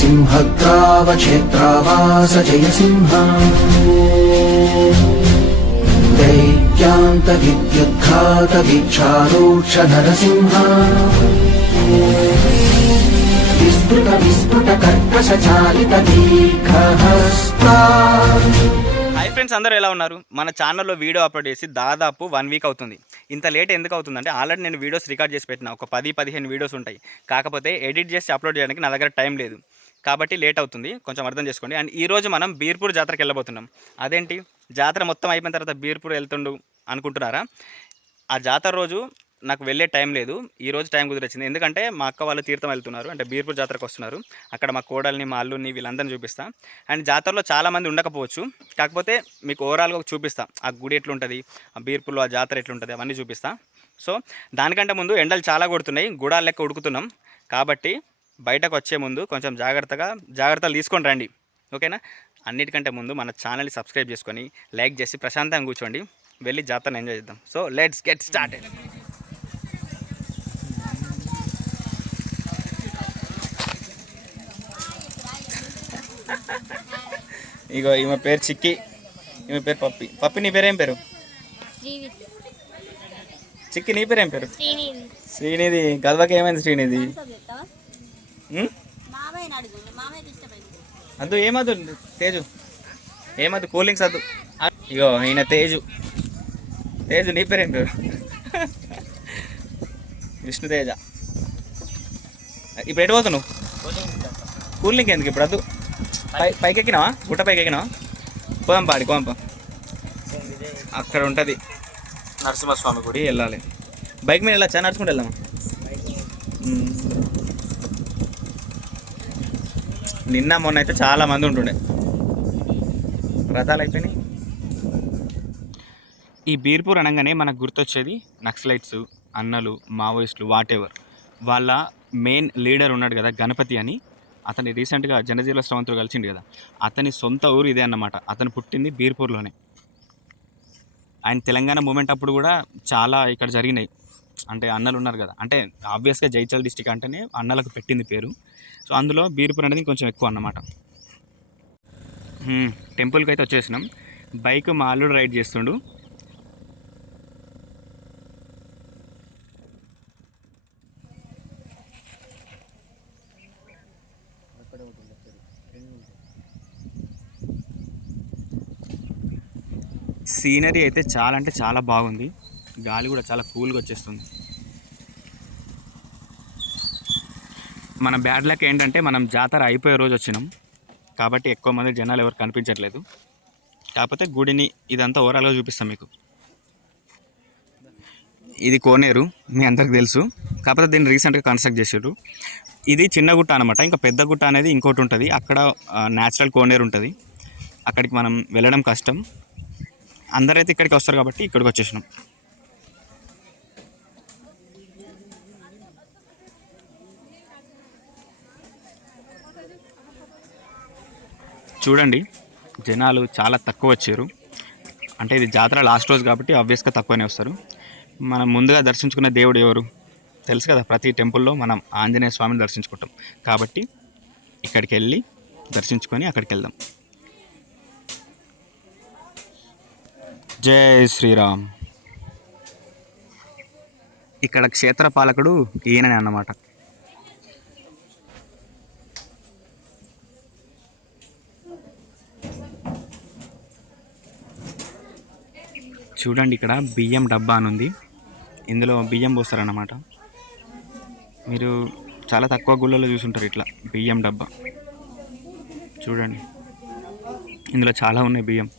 सिंहग्रावक्षेत्रावास जय सिंह दैत्यान्तविद्युद्घातवीक्षारोक्ष नरसिंह विस्फुट विस्फुट कर्कश चालित दीर्घहस्ता హాయ్ ఫ్రెండ్స్ అందరూ ఎలా ఉన్నారు మన ఛానల్లో వీడియో అప్లోడ్ చేసి దాదాపు వన్ వీక్ అవుతుంది ఇంత లేట్ ఎందుకు అవుతుందంటే ఆల్రెడీ నేను వీడియోస్ రికార్డ్ చేసి పెట్టిన ఒక పది పదిహేను వీడియోస్ ఉంటాయి కాకపోతే ఎడిట్ చేసి అప్లోడ్ చేయడానికి నా దగ్గర టైం లేదు కాబట్టి లేట్ అవుతుంది. కొంచెం అర్థం చేసుకోండి. అండ్ ఈరోజు మనం బీర్పూర్ జాతరకి వెళ్ళబోతున్నాం. అదేంటి? జాతర మొత్తం అయిపోయిన తర్వాత బీర్పూర్ వెళ్తుండు అనుకుంటున్నారా? ఆ జాతర రోజు నాకు వెళ్ళే టైం లేదు. ఈ రోజు టైం కుదిరొచ్చింది. ఎందుకంటే మా అక్క వాళ్ళు తీర్థం వెళ్తున్నారు. అంటే బీర్పూర్ జాతరకు వస్తున్నారు. అక్కడ మా కోడల్ని మా అల్లుని వీళ్ళందరిని చూపిస్తా. అండ్ జాతరలో చాలామంది ఉండకపోవచ్చు. కాకపోతే మీకు ఓవరాల్గా చూపిస్తా. ఆ గుడి ఎట్లుంటుంది? ఆ బీర్పూర్లో ఆ జాతర ఎట్లుంటుంది? అవన్నీ చూపిస్తా. సో దానికంటే ముందు ఎండలు చాలా కొడుతున్నాయి. గుడాలు లెక్క ఉడుకుతున్నాం. కాబట్టి బయటకు వచ్చే ముందు కొంచెం జాగ్రత్తగా జాగ్రత్తలు తీసుకొని రండి. ఓకేనా? అన్నిటికంటే ముందు మన ఛానల్ని సబ్స్క్రైబ్ చేసుకొని లైక్ చేసి ప్రశాంతంగా కూర్చోండి. వెళ్ళి జాతరని ఎంజాయ్ చేద్దాం. So let's get started. ఇగో ఈమె పేరు చిక్కి. ఈమె పేరు పప్పి. పప్పి నీ పేరేం పేరు? చిక్కి నీ పేరేం పేరు? శ్రీనిధి. గల్వకి ఏమైంది శ్రీనిధి? అద్దు ఏమద్దు? తేజు. ఏమద్దు? కూల్ డ్రింక్స్ అద్దు. ఇగో ఈయన తేజు. తేజు నీ పేరేం పేరు? విష్ణు తేజ. ఇప్పుడు ఎటు పోతున్నావు? కూల్ డ్రింక్ ఎందుకు ఇప్పుడు అద్దు? పై పైకి ఎక్కినావా గుట్ట పైకి ఎక్కినావా పోదాం పాడి కోంప అక్కడ ఉంటుంది. నరసింహస్వామి గుడి. వెళ్ళాలి. బైక్ మీద వెళ్ళచ్చా? నడుచుకుంటూ వెళ్దామా. నిన్న మొన్న అయితే చాలా మంది ఉంటుండే. వ్రతాలు అయిపోయినాయి. ఈ బీర్పూర్ అనగానే మనకు గుర్తొచ్చేది నక్సలైట్స్ అన్నలు మావోయిస్టులు వాట్ వాళ్ళ మెయిన్ లీడర్ ఉన్నాడు కదా గణపతి అని. అతని రీసెంట్గా జనజీల శ్రవంతులు కలిసిండు కదా. అతని సొంత ఊరు ఇదే అన్నమాట. అతను పుట్టింది బీర్పూర్లోనే. ఆయన తెలంగాణ మూమెంట్ అప్పుడు కూడా చాలా ఇక్కడ జరిగినాయి. అంటే అన్నలు ఉన్నారు కదా. అంటే ఆబ్వియస్గా జైచల్ డిస్టిక్ అంటేనే అన్నలకు పెట్టింది పేరు. సో అందులో బీర్పూర్ అనేది కొంచెం ఎక్కువ అన్నమాట. టెంపుల్కి అయితే వచ్చేసినాం. బైక్ మా అల్లుడు రైడ్ చేస్తుండు. సీనరీ అయితే చాలా అంటే చాలా బాగుంది. గాలి కూడా చాలా కూల్గా వచ్చేస్తుంది. మన బ్యాడ్ లక్ ఏంటంటే మనం జాతర అయిపోయే రోజు వచ్చినాం. కాబట్టి ఎక్కువ మంది జనాలు ఎవరు కనిపించట్లేదు. కాకపోతే గుడిని ఇదంతా ఓవరాల్గా చూపిస్తాం మీకు. ఇది కోనేరు మీ అందరికి తెలుసు. కాకపోతే దీన్ని రీసెంట్గా కన్స్ట్రక్ట్ చేసారు ఇది చిన్న గుట్ట అనమాట ఇంకా పెద్ద గుట్ట అనేది ఇంకోటి ఉంటుంది. అక్కడ న్యాచురల్ కోనేరు ఉంటుంది. అక్కడికి మనం వెళ్ళడం కష్టం. అందరైతే ఇక్కడికి వస్తారు కాబట్టి ఇక్కడికి వచ్చేసినాం. చూడండి జనాలు చాలా తక్కువ వచ్చారు. అంటే ఇది జాతర లాస్ట్ రోజు కాబట్టి ఆబ్వియస్గా తక్కువనే వస్తారు. మనం ముందుగా దర్శించుకున్న దేవుడు ఎవరు? తెలుసు కదా ప్రతి టెంపుల్లో మనం ఆంజనేయ స్వామిని దర్శించుకుంటాం. కాబట్టి ఇక్కడికి వెళ్ళి దర్శించుకొని అక్కడికి వెళ్దాం. జై శ్రీరామ్. ఇక్కడ క్షేత్ర పాలకుడు ఈయననే అన్నమాట. చూడండి ఇక్కడ బియ్యం డబ్బా అని ఉంది. ఇందులో బియ్యం పోస్తారన్నమాట. మీరు చాలా తక్కువ గుళ్ళలో చూసుంటారు ఇట్లా బియ్యం డబ్బా. చూడండి. ఇందులో చాలా ఉన్నాయి బియ్యం.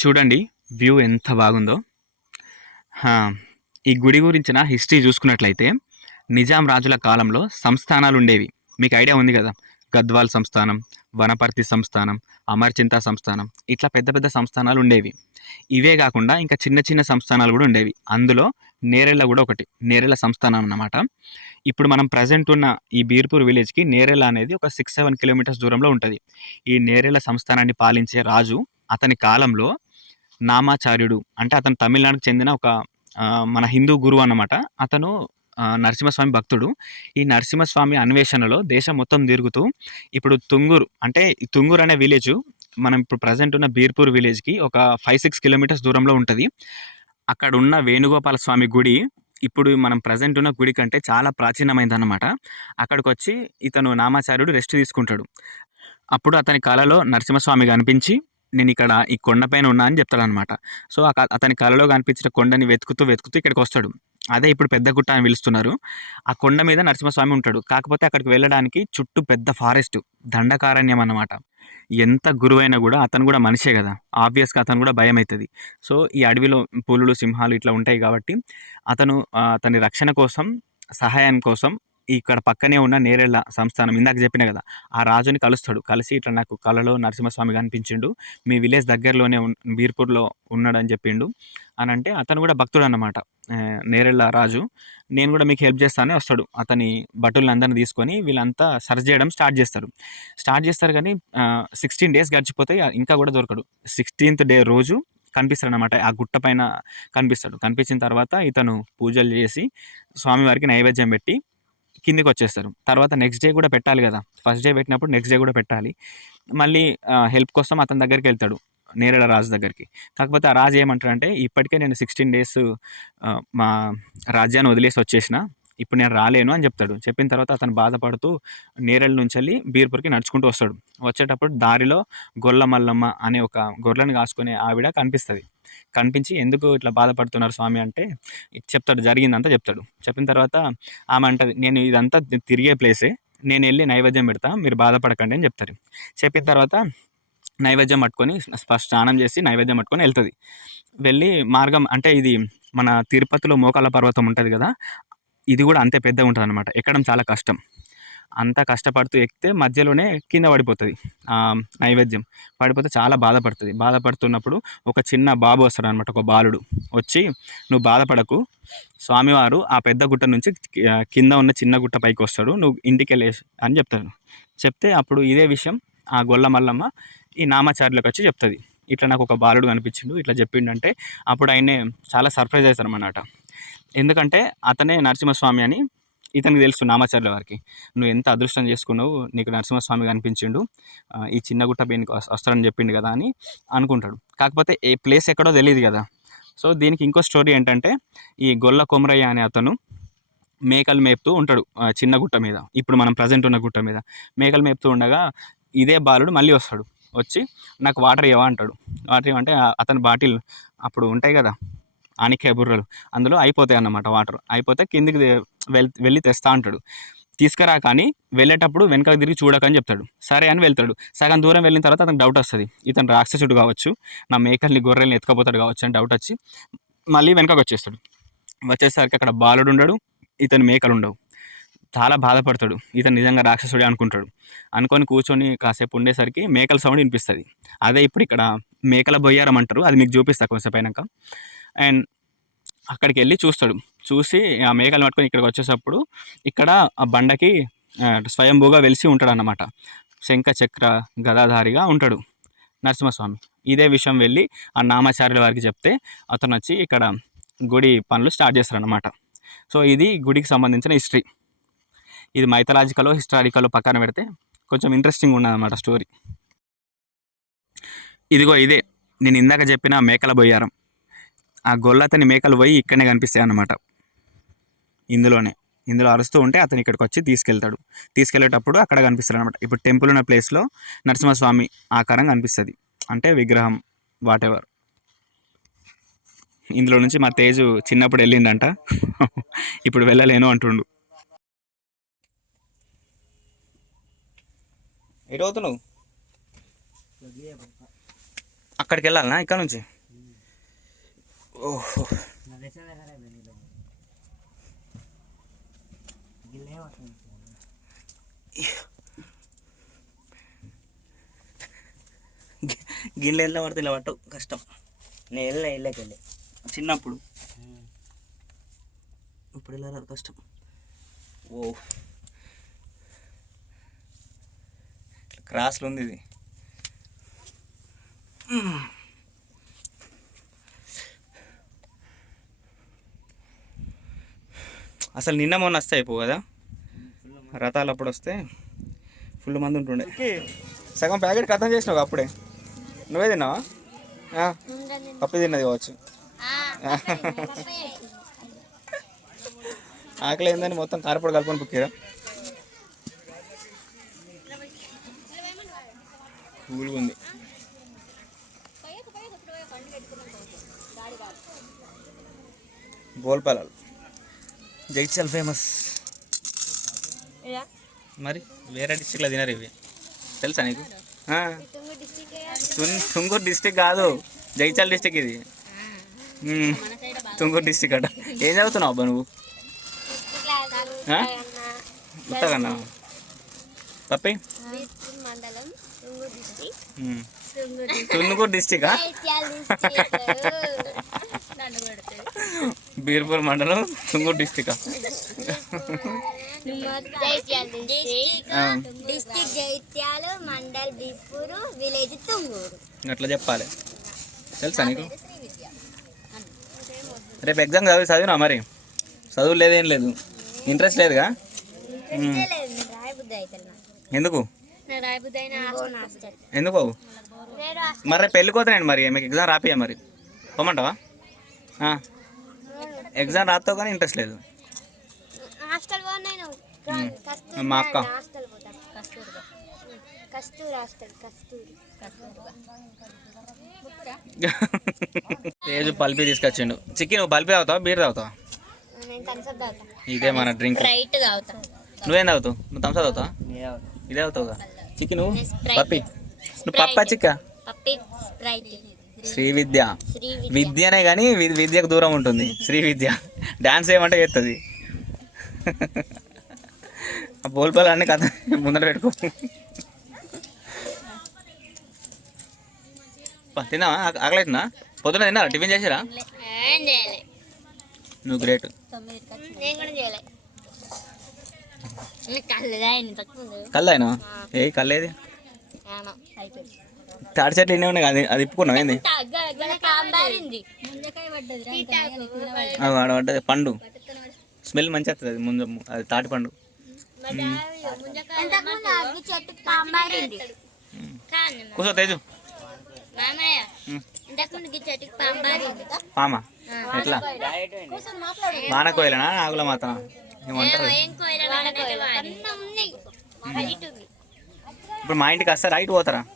చూడండి వ్యూ ఎంత బాగుందో. ఈ గుడి గురించిన హిస్టరీ చూసుకున్నట్లయితే నిజాం రాజుల కాలంలో సంస్థానాలు ఉండేవి మీకు ఐడియా ఉంది కదా? గద్వాల్ సంస్థానం వనపర్తి సంస్థానం అమర్చింత సంస్థానం ఇట్లా పెద్ద పెద్ద సంస్థానాలు ఉండేవి ఇవే కాకుండా ఇంకా చిన్న చిన్న సంస్థానాలు కూడా ఉండేవి. అందులో నేరెళ్ళ కూడా ఒకటి నేరెళ్ళ సంస్థానం అన్నమాట. ఇప్పుడు మనం ప్రజెంట్ ఉన్న ఈ బీర్పూర్ విలేజ్కి నేరేల అనేది ఒక సిక్స్ సెవెన్ కిలోమీటర్స్ దూరంలో ఉంటుంది. ఈ నేరేల సంస్థానాన్ని పాలించే రాజు అతని కాలంలో నామాచార్యుడు అంటే అతను తమిళనాడుకు చెందిన ఒక మన హిందూ గురువు అన్నమాట. అతను నరసింహస్వామి భక్తుడు. ఈ నరసింహస్వామి అన్వేషణలో దేశం మొత్తం తిరుగుతూ ఇప్పుడు తుంగూరు అంటే తుంగూరు అనే విలేజ్ మనం ఇప్పుడు ప్రజెంట్ ఉన్న బీర్పూర్ విలేజ్కి ఒక ఫైవ్ సిక్స్ కిలోమీటర్స్ దూరంలో ఉంటుంది. అక్కడ ఉన్న వేణుగోపాల స్వామి గుడి ఇప్పుడు మనం ప్రజెంట్ ఉన్న గుడి కంటే చాలా ప్రాచీనమైందన్నమాట. అక్కడికి వచ్చి ఇతను నామాచార్యుడు రెస్ట్ తీసుకుంటాడు. అప్పుడు అతని కళలో నరసింహస్వామి కనిపించి నేను ఇక్కడ ఈ కొండపైన ఉన్నా అని చెప్తాడనమాట సో అతని కళలో కనిపించిన కొండని వెతుకుతూ వెతుకుతూ ఇక్కడికి వస్తాడు అదే ఇప్పుడు పెద్ద గుట్ట అని పిలుస్తున్నారు. ఆ కొండ మీద నరసింహస్వామి ఉంటాడు. కాకపోతే అక్కడికి వెళ్ళడానికి చుట్టూ పెద్ద ఫారెస్ట్ దండకారణ్యం అనమాట ఎంత గురువైనా కూడా అతను కూడా మనిషే కదా. ఆబ్వియస్గా అతను కూడా భయం అవుతుంది సో ఈ అడవిలో పులులు సింహాలు ఇట్లా ఉంటాయి కాబట్టి అతను అతని రక్షణ కోసం సహాయం కోసం ఇక్కడ పక్కనే ఉన్న నేరెళ్ళ సంస్థానం ఇందాక చెప్పిన కదా ఆ రాజుని కలుస్తాడు. కలిసి ఇట్లా నాకు కళలో నరసింహస్వామి కనిపించిండు. మీ విలేజ్ దగ్గరలోనే ఉన్ బీర్పూర్లో ఉన్నాడని చెప్పిండు. అని అంటే అతను కూడా భక్తుడు అన్నమాట నేరెళ్ళ రాజు. నేను కూడా మీకు హెల్ప్ చేస్తానని వస్తాడు. అతని భటులను అందరిని తీసుకొని వీళ్ళంతా సర్చ్ చేయడం స్టార్ట్ చేస్తారు. స్టార్ట్ చేస్తారు కానీ సిక్స్టీన్ డేస్ గడిచిపోతాయి. ఇంకా కూడా దొరకడు. సిక్స్టీన్త్ డే రోజు కనిపిస్తాడు అనమాట ఆ గుట్ట పైన కనిపిస్తాడు. కనిపించిన తర్వాత ఇతను పూజలు చేసి స్వామివారికి నైవేద్యం పెట్టి కిందికి వచ్చేస్తారు తర్వాత నెక్స్ట్ డే కూడా పెట్టాలి కదా. ఫస్ట్ డే పెట్టినప్పుడు నెక్స్ట్ డే కూడా పెట్టాలి. మళ్ళీ హెల్ప్ కోసం అతని దగ్గరికి వెళ్తాడు నేరేడ రాజు దగ్గరికి. కాకపోతే ఆ రాజు ఏమంటాడంటే ఇప్పటికే నేను సిక్స్టీన్ డేస్ మా రాజ్యాన్ని వదిలేసి వచ్చేసిన. ఇప్పుడు నేను రాలేను అని చెప్తాడు. చెప్పిన తర్వాత అతను బాధపడుతూ నేరేళ్ళ నుంచి వెళ్ళి బీర్పూర్కి నడుచుకుంటూ వస్తాడు. వచ్చేటప్పుడు దారిలో గొల్ల మల్లమ్మ అనే ఒక గొర్రెలను కాసుకునే ఆవిడ కనిపిస్తుంది. కనిపించి ఎందుకు ఇట్లా బాధపడుతున్నారు స్వామి అంటే చెప్తాడు జరిగిందంతా చెప్తాడు. చెప్పిన తర్వాత ఆమె అంటది నేను ఇదంతా తిరిగే ప్లేసే నేను వెళ్ళి నైవేద్యం పెడతా మీరు బాధపడకండి అని చెప్తారు. చెప్పిన తర్వాత నైవేద్యం పట్టుకొని ఫస్ట్ స్నానం చేసి నైవేద్యం పట్టుకొని వెళ్తుంది. వెళ్ళి మార్గం అంటే ఇది మన తిరుపతిలో మోకాళ్ళ పర్వతం ఉంటుంది కదా ఇది కూడా అంతే పెద్దగా ఉంటుంది అనమాట ఎక్కడం చాలా కష్టం. అంత కష్టపడుతూ ఎక్కితే మధ్యలోనే కింద పడిపోతుంది. ఆ నైవేద్యం. పడిపోతే చాలా బాధపడుతుంది. బాధపడుతున్నప్పుడు ఒక చిన్న బాబు వస్తాడు అనమాట ఒక బాలుడు. వచ్చి నువ్వు బాధపడకు. స్వామివారు ఆ పెద్ద గుట్ట నుంచి కింద ఉన్న చిన్న గుట్ట పైకి వస్తాడు. నువ్వు ఇంటికి వెళ్ళేసి అని చెప్తాను చెప్తే అప్పుడు ఇదే విషయం ఆ గొల్ల మల్లమ్మ ఈ నామాచార్యులకు వచ్చి చెప్తుంది. ఇట్లా నాకు ఒక బాలుడు కనిపించిండు. ఇట్లా చెప్పిండంటే అప్పుడు ఆయనే చాలా సర్ప్రైజ్ అవుతారు అన్నమాట ఎందుకంటే అతనే నరసింహస్వామి అని ఇతనికి తెలుసు నామాచార్యుల వారికి. నువ్వు ఎంత అదృష్టం చేసుకున్నావు నీకు నరసింహస్వామి కనిపించిండు ఈ చిన్న గుట్ట పైనకి వస్- చెప్పిండు కదా అని అనుకుంటాడు. కాకపోతే ఏ ప్లేస్ ఎక్కడో తెలియదు కదా. సో దీనికి ఇంకో స్టోరీ ఏంటంటే ఈ గొల్ల కొమరయ్య అనే అతను మేకలు మేపుతూ ఉంటాడు చిన్న గుట్ట మీద. ఇప్పుడు మనం ప్రజెంట్ ఉన్న గుట్ట మీద. మేకలు మేపుతూ ఉండగా ఇదే బాలుడు మళ్ళీ వస్తాడు. వచ్చి నాకు వాటర్ ఇవ్వ అంటాడు. వాటర్ ఇవ్వంటే ఆ- అతని బాటిల్ అప్పుడు ఉంటాయి కదా. ఆనికాయ బుర్రలు అందులో అయిపోతాయి అన్నమాట వాటర్. అయిపోతే కిందికి వెళ్ వెళ్ళి తెస్తా అంటాడు. తీసుకురా కానీ వెళ్ళేటప్పుడు వెనకాల తిరిగి చూడకని చెప్తాడు. సరే అని వెళ్తాడు. సగం దూరం వెళ్ళిన తర్వాత అతనికి డౌట్ వస్తుంది. ఇతను రాక్షసుడు కావచ్చు నా మేకల్ని గొర్రెల్ని ఎత్తుకపోతాడు కావచ్చు అని డౌట్ వచ్చి మళ్ళీ వెనకకు వచ్చేస్తాడు. వచ్చేసరికి అక్కడ బాలుడు ఉండడు ఇతను మేకలు ఉండవు. చాలా బాధపడతాడు. ఇతను నిజంగా రాక్షసుడే అనుకుంటాడు. అనుకొని కూర్చొని కాసేపు ఉండేసరికి మేకల సౌండ్ వినిపిస్తుంది. అదే ఇప్పుడు ఇక్కడ మేకల బొయ్యారం అంటారు. అది మీకు చూపిస్తా కొంచెంసేపు అయినాక. అండ్ అక్కడికి వెళ్ళి చూస్తాడు. చూసి ఆ మేకలు పట్టుకొని ఇక్కడికి వచ్చేటప్పుడు ఇక్కడ ఆ బండకి స్వయంభూగా వెలిసి ఉంటాడు అన్నమాట శంఖ చక్ర గదాధారిగా ఉంటాడు నరసింహస్వామి. ఇదే విషయం వెళ్ళి ఆ నామాచార్యుల వారికి చెప్తే అతను వచ్చి ఇక్కడ గుడి పనులు స్టార్ట్ చేస్తారన్నమాట. సో ఇది గుడికి సంబంధించిన హిస్టరీ. ఇది మైథలాజికలో హిస్టారికలో పక్కన పెడితే కొంచెం ఇంట్రెస్టింగ్ ఉన్నదన్నమాట స్టోరీ. ఇదిగో ఇదే. నేను ఇందాక చెప్పిన మేకల బొయ్యారం. ఆ గొల్లతని మేకలు పోయి ఇక్కడనే కనిపిస్తాయి అన్నమాట. ఇందులోనే. ఇందులో అరుస్తూ ఉంటే అతను ఇక్కడికి వచ్చి తీసుకెళ్తాడు. తీసుకెళ్ళేటప్పుడు అక్కడ కనిపిస్తాడు అనమాట ఇప్పుడు టెంపుల్ ఉన్న ప్లేస్లో నరసింహస్వామి ఆకారం కనిపిస్తుంది. అంటే విగ్రహం వాట్ ఎవర్ ఇందులో నుంచి మా తేజు చిన్నప్పుడు వెళ్ళిండంట ఇప్పుడు వెళ్ళలేను అంటుండు. ఎటు అవుతున్నావు అక్కడికి వెళ్ళాలనా? ఇక్కడ నుంచి? ఓహో గిన్నె ఎలా పడితే ఇలా పట్టవు కష్టం. నేను వెళ్ళా ఇళ్ళకి చిన్నప్పుడు. ఇప్పుడు వెళ్ళారు కష్టం. ఓ. క్రాస్లో ఉంది ఇది. అసలు నిన్న మొన్న వస్తే అయిపో కదా? రథాలు అప్పుడు వస్తే ఫుల్ మంది ఉంటుండే. సగం ప్యాకెట్ కథం చేసినావు అప్పుడే. నువ్వే తిన్నావా? ఆ, పప్పు తిన్నది కావచ్చు. ఆకలి ఏందని మొత్తం కారపొడి కలుపుకొని బుక్కిరా కూల్గా ఉంది. బోల్పాలాలు. జైచల్ ఫేమస్. మరి వేరే డిస్టిక్లో తినరు ఇవి. తెలుసా నీకు? తుంగూరు డిస్టిక్ కాదు. జైచల్ డిస్టిక్ ఇది. తుంగూరు డిస్టిక్ అట. ఏం చదువుతున్నావు అబ్బా నువ్వు? ఉత్తగన్నా మండలం తుంగూరు డిస్టికా బీర్పూర్ మండలం తుంగూరు డిస్టికా జైత్యాల డిస్ట్రిక్ట్ ఆ. డిస్ట్రిక్ట్ జైత్యాలు మండల్ బిప్పూరు విలేజ్ తుంగూరు. అట్లా చెప్పాలి. తెలుసా నీకు? రేపు ఎగ్జామ్ చదివి చదివినా మరి? చదువు లేదేం లేదు. ఇంట్రెస్ట్ లేదుగా? ఎందుకు? ఎందుకు? నేను మరి రేపు పెళ్ళిపోతానండి మరి? మీకు ఎగ్జామ్ రాపియా మరి? పొమ్మంటావా? ఆ. ఎగ్జామ్ రాస్తావు కానీ ఇంట్రెస్ట్ లేదు. మా అక్క. హాస్టల్ పోతాను కస్తూరి కస్తూరి హాస్టల్ కస్తూరి. తేజు పల్పి తీసుకొచ్చిండు. చిక్కి నువ్వు పల్పి తాగుతావా బీర్ తాగుతావా? ఇదే మన డ్రింక్. నువ్వేం తాగుతావు? నువ్వు థమ్స్ తాగుతావా? ఇదే నేను Sprite. పప్పి. నువ్వు పప్పా చిక్క? పప్పి స్ప్రైట్. శ్రీ విద్య విద్యనే కానీ విద్యకు దూరం ఉంటుంది. శ్రీ విద్య డాన్స్ ఏమంటే చేస్తుంది ఆ బోల్పాలు అన్ని కథ ముందర పెట్టుకో. తిన్నావా? ఆక- ఆకలి అవుతుందా పొద్దున తిన్నారా టిఫిన్ చేసిరా? నువ్వు గ్రేట్. నేను కూడా చేయలే. కళ్ళు దాయని తక్కువ కళ్ళు అయినా ఏ కళ్ళేది? తాడి చెట్లు ఎన్ని ఉన్నాయి? అది అది ఇప్పుకున్నావు ఏంది? ఆడ పడ్డది. పండు. స్మెల్ మంచి వస్తుంది అది ముందు అది తాటి పండు. కూర్చో తేజు. పామా. ఎట్లా? వానకోయిలనా? ఆకుల మాత్రం ఏమంటారు ఏం కోయలు ఉన్నాయి హైట్ ఉంది. ఇప్పుడు మా ఇంటికి వస్తారా ఇటు పోతారా? వస్తా.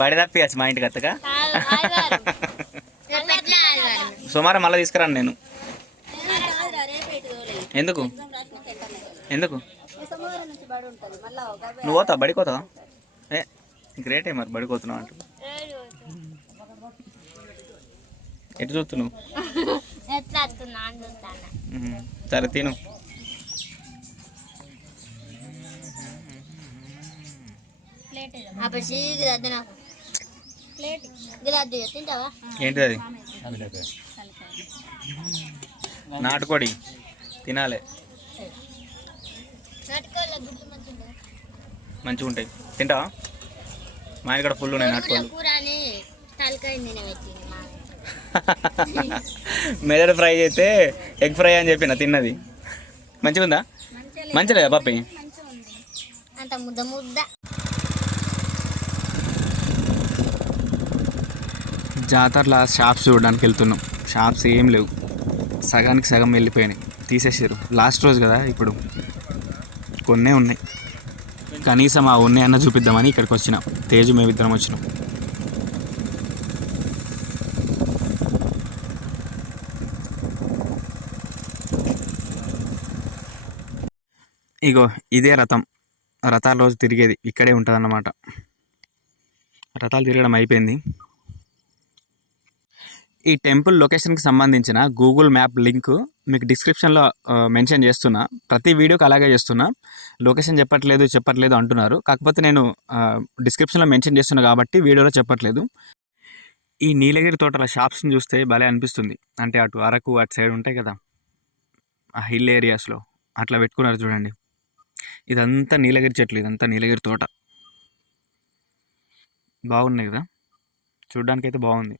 బడి తప్పియచ్చు మా ఇంటికి ఆదివారం? సుమారు మళ్ళీ తీసుకురాను నేను. ఎందుకు? ఎందుకు? నువ్వు పోతావు? బడికి పోతావా? ఏ గ్రేటే మరి బడికి పోతున్నావు అంటు. ఎటు చూస్తున్నావు. సరే తిను. అప్పుడు నాకు తింటావా? ఏంటిది అది? నాటుకోడి. తినాలి. మంచిగా ఉంటాయి? తింటావా? మా ఇంటికాడ ఫుల్ ఉన్నాయి నాటుకోళ్ళు. మా మెదడు ఫ్రై చేస్తే ఎగ్ ఫ్రై అని చెప్పిన తిన్నది. మంచిగా ఉందా మంచిగా పప్పి? అంత ముద్ద ముద్ద. జాతరలో షాప్స్ చూడడానికి వెళ్తున్నాం. షాప్స్ ఏం లేవు. సగానికి సగం వెళ్ళిపోయినాయి. తీసేసారు లాస్ట్ రోజు కదా ఇప్పుడు. కొన్నే ఉన్నాయి. కనీసం ఆ ఉన్నాయన్న చూపిద్దామని ఇక్కడికి వచ్చినాం. తేజు మేమిద్దరం వచ్చినాం. ఇగో ఇదే రథం. రథాల రోజు తిరిగేది ఇక్కడే ఉంటుంది అన్నమాట రథాలు తిరగడం అయిపోయింది. ఈ టెంపుల్ లొకేషన్కి సంబంధించిన గూగుల్ మ్యాప్ లింక్ మీకు డిస్క్రిప్షన్లో మెన్షన్ చేస్తున్నా. ప్రతి వీడియోకి అలాగే చేస్తున్నా. లొకేషన్ చెప్పట్లేదు చెప్పట్లేదు అంటున్నారు. కాకపోతే నేను డిస్క్రిప్షన్లో మెన్షన్ చేస్తున్నా కాబట్టి వీడియోలో చెప్పట్లేదు. ఈ నీలగిరి తోటల షాప్స్ని చూస్తే భలే అనిపిస్తుంది. అంటే అటు అరకు అటు సైడ్ ఉంటాయి కదా. ఆ హిల్ ఏరియాస్లో అట్లా పెట్టుకున్నారు చూడండి. ఇదంతా నీలగిరి చెట్లు ఇదంతా నీలగిరి తోట. బాగున్నాయి కదా. చూడ్డానికైతే బాగుంది.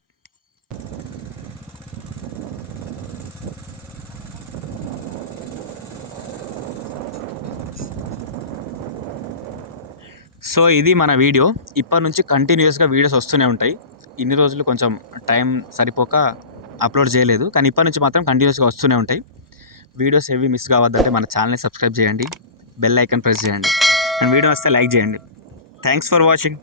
సో ఇది మన వీడియో. ఇప్పటి నుంచి కంటిన్యూస్గా వీడియోస్ వస్తూనే ఉంటాయి. ఇన్ని రోజులు కొంచెం టైం సరిపోక అప్లోడ్ చేయలేదు. కానీ ఇప్పటి నుంచి మాత్రం కంటిన్యూస్గా వస్తూనే ఉంటాయి. వీడియోస్ ఏవి మిస్ కావద్దంటే మన ఛానల్ని సబ్స్క్రైబ్ చేయండి. బెల్ ఐకన్ ప్రెస్ చేయండి. అండ్ వీడియో వస్తే లైక్ చేయండి. Thanks for watching